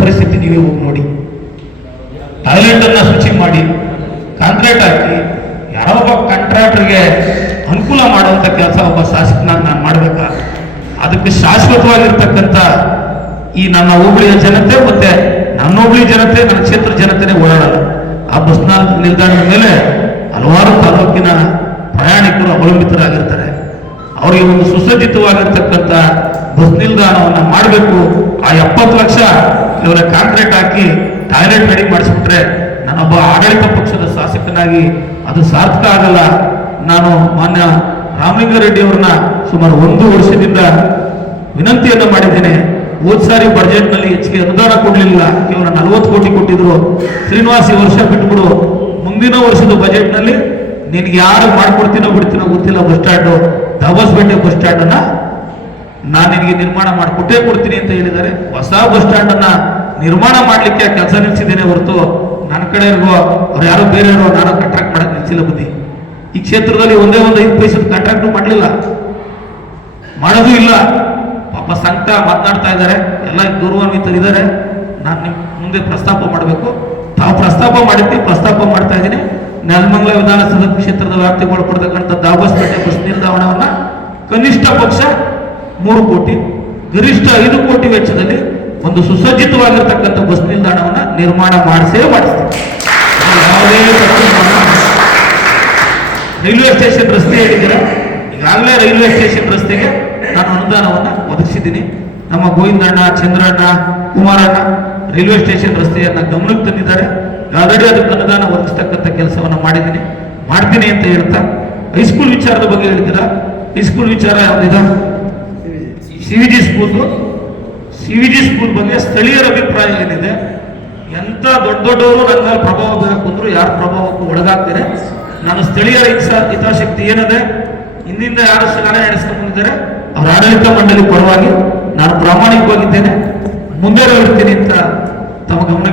ಪರಿಸ್ಥಿತಿ ನೀವೇ ಹೋಗಿ ನೋಡಿ. ಟಾಯ್ಲೆಟ್ ಅನ್ನ ಶುಚಿ ಮಾಡಿ. ಕಾಂಕ್ರೀಟ್ ಹಾಕಿ. ಯಾರೋ ಒಬ್ಬ ಕಾಂಟ್ರಾಕ್ಟರ್ಗೆ ಅನುಕೂಲ ಮಾಡುವಂತ ಕೆಲಸ ಒಬ್ಬ ಶಾಸಕನಾಗಿ ನಾನು ಮಾಡ್ಬೇಕಾ? ಅದಕ್ಕೆ ಶಾಶ್ವತವಾಗಿರ್ತಕ್ಕಂಥ ಈ ನನ್ನ ಹೋಬಳಿಯ ಜನತೆ ಮತ್ತೆ ನನ್ನ ಹೋಬಳಿ ಜನತೆ, ನನ್ನ ಕ್ಷೇತ್ರ ಜನತೆನೇ ಓಡಾಡಲ್ಲ ಆ ಬಸ್ ನಿಲ್ದಾಣದ ಮೇಲೆ ಹಲವಾರು ತಾಲೂಕಿನ ಪ್ರಯಾಣಿಕರು ಅವಲಂಬಿತರಾಗಿರ್ತಾರೆ. ಅವರಿಗೆ ಒಂದು ಸುಸಜ್ಜಿತವಾಗಿರ್ತಕ್ಕಂಥ ಬಸ್ ನಿಲ್ದಾಣವನ್ನು ಮಾಡಬೇಕು. ಆ ಎಪ್ಪತ್ತು ಲಕ್ಷ ಇವರ ಕಾಂಕ್ರೀಟ್ ಹಾಕಿ ಟಾಯ್ಲೆಟ್ ರೆಡಿ ಮಾಡಿಸ್ಬಿಟ್ರೆ ನಾನೊಬ್ಬ ಆಡಳಿತ ಪಕ್ಷದ ಶಾಸಕನಾಗಿ ಅದು ಸಾರ್ಥಕ ಆಗಲ್ಲ. ನಾನು ಮಾನ್ಯ ರಾಮಲಿಂಗಾರೆಡ್ಡಿ ಅವ್ರನ್ನ ಸುಮಾರು ಒಂದು ವರ್ಷದಿಂದ ವಿನಂತಿಯನ್ನು ಮಾಡಿದ್ದೇನೆ. ಹೋದ್ ಸಾರಿ ಬಜೆಟ್ನಲ್ಲಿ ಹೆಚ್ಚಿಗೆ ಅನುದಾನ ಕೊಡಲಿಲ್ಲ. ಕೇವಲ ನಲವತ್ತು ಕೋಟಿ ಕೊಟ್ಟಿದ್ರು. ಶ್ರೀನಿವಾಸಿ ಈ ವರ್ಷ ಬಿಟ್ಬಿಡು. ಮುಂದಿನ ವರ್ಷದ ಬಜೆಟ್ನಲ್ಲಿ ನಿನ್ಗೆ ಯಾರು ಮಾಡ್ಕೊಡ್ತೀನೋ ಬಿಡ್ತೀನೋ ಗೊತ್ತಿಲ್ಲ ಬಸ್ ಸ್ಟ್ಯಾಂಡ್. ದಾಬಸ್ಪೇಟೆ ಬಸ್ ಸ್ಟ್ಯಾಂಡನ್ನು ನಾನು ನಿನಗೆ ನಿರ್ಮಾಣ ಮಾಡಿಕೊಟ್ಟೇ ಕೊಡ್ತೀನಿ ಅಂತ ಹೇಳಿದ್ದಾರೆ. ಹೊಸ ಬಸ್ ಸ್ಟ್ಯಾಂಡ್ ಅನ್ನ ನಿರ್ಮಾಣ ಮಾಡಲಿಕ್ಕೆ ಕೆಲಸ ನಿಲ್ಲಿಸಿದ್ದೇನೆ ಹೊರತು ನನ್ನ ಕಡೆ ಇರುವ ಅವ್ರು ಯಾರು ಬೇರೆಯವರು ನಾನು ಕಾಂಟ್ರಾಕ್ಟ್ ಮಾಡಕ್ಕೆ ನಿಲ್ಸಿಲ್ಲ ಬುದ್ಧಿ. ಈ ಕ್ಷೇತ್ರದಲ್ಲಿ ಒಂದೇ ಒಂದು ಐದು ಪೈಸದ ಕಾಂಟ್ರಾಕ್ಟ್ ಮಾಡಲಿಲ್ಲ. ಮಾಡೋದು ಇಲ್ಲ. ಪಾಪ ಸಂಘ ಮಾತನಾಡ್ತಾ ಇದ್ದಾರೆ. ಎಲ್ಲ ಗೌರವಾನ್ವಿತರಿದ್ದಾರೆ ನಾನು ನಿಮ್ ಮುಂದೆ ಪ್ರಸ್ತಾಪ ಮಾಡಬೇಕು. ತಾವು ಪ್ರಸ್ತಾಪ ಮಾಡಿದ್ವಿ, ಪ್ರಸ್ತಾಪ ಮಾಡ್ತಾ ಇದ್ದೀನಿ. ನೆಲಮಂಗಲ ವಿಧಾನಸಭಾ ಕ್ಷೇತ್ರದ ವ್ಯಾಪ್ತಿಗೆ ಒಳಪಡ್ತಕ್ಕಂಥ ದಾಬಸ್ಪೇಟೆ ಬಸ್ ನಿಲ್ದಾಣವನ್ನ ಕನಿಷ್ಠ ಪಕ್ಷ ಮೂರು ಕೋಟಿ, ಗರಿಷ್ಠ ಐದು ಕೋಟಿ ವೆಚ್ಚದಲ್ಲಿ ಒಂದು ಸುಸಜ್ಜಿತವಾಗಿರ್ತಕ್ಕಂಥ ಬಸ್ ನಿಲ್ದಾಣವನ್ನು ನಿರ್ಮಾಣ ಮಾಡಿಸೇ ಮಾಡಿಸ್ತೀವಿ. ರೈಲ್ವೆ ಸ್ಟೇಷನ್ ರಸ್ತೆ ಹೇಳಿದ್ದೀರಾ? ಈಗಾಗಲೇ ರೈಲ್ವೆ ಸ್ಟೇಷನ್ ರಸ್ತೆಗೆ ನಾನು ಅನುದಾನವನ್ನು ಒದಗಿಸಿದ್ದೀನಿ. ನಮ್ಮ ಗೋವಿಂದಣ್ಣ, ಚಂದ್ರಣ್ಣ, ಕುಮಾರಣ್ಣ ರೈಲ್ವೆ ಸ್ಟೇಷನ್ ರಸ್ತೆಯನ್ನು ಗಮನಕ್ಕೆ ತಂದಿದ್ದಾರೆ. ಆಲ್ರೆಡಿ ಅದಕ್ಕೆ ಅನುದಾನ ಒದಗಿಸ್ತಕ್ಕಂಥ ಕೆಲಸವನ್ನು ಮಾಡಿದ್ದೀನಿ. ಮಾಡ್ತೀನಿ ಅಂತ ಹೇಳ್ತಾ, ಹೈಸ್ಕೂಲ್ ವಿಚಾರದ ಬಗ್ಗೆ ಹೇಳ್ತೀರಾ? ಹೈಸ್ಕೂಲ್ ವಿಚಾರ ಯಾವ್ದಿದೆ? C V G school C V G school ಬಗ್ಗೆ ಸ್ಥಳೀಯರ ಅಭಿಪ್ರಾಯ ಏನಿದೆ? ಎಂತ ದೊಡ್ಡ ದೊಡ್ಡವರು ನನ್ನ ಪ್ರಭಾವ ಬಂದ್ರು, ಯಾರ ಪ್ರಭಾವಕ್ಕೂ ಒಳಗಾಗ್ತಾರೆ. ನಾನು ಸ್ಥಳೀಯರ ಹಿತಾ ಹಿತಾಸಕ್ತಿ ಏನಿದೆ? ಹಿಂದಿಂದ ಯಾರು ಸಲಹೆ ನಡೆಸ್ಕೊಂಡಿದ್ದಾರೆ ಅವರ ಆಡಳಿತ ಮಂಡಳಿ ಪರವಾಗಿ ನಾನು ಪ್ರಾಮಾಣಿಕವಾಗಿದ್ದೇನೆ. ಮುಂದೆ ಇರ್ತೀನಿ ಅಂತ ತಮ್ಮ ಗಮನಕ್ಕೆ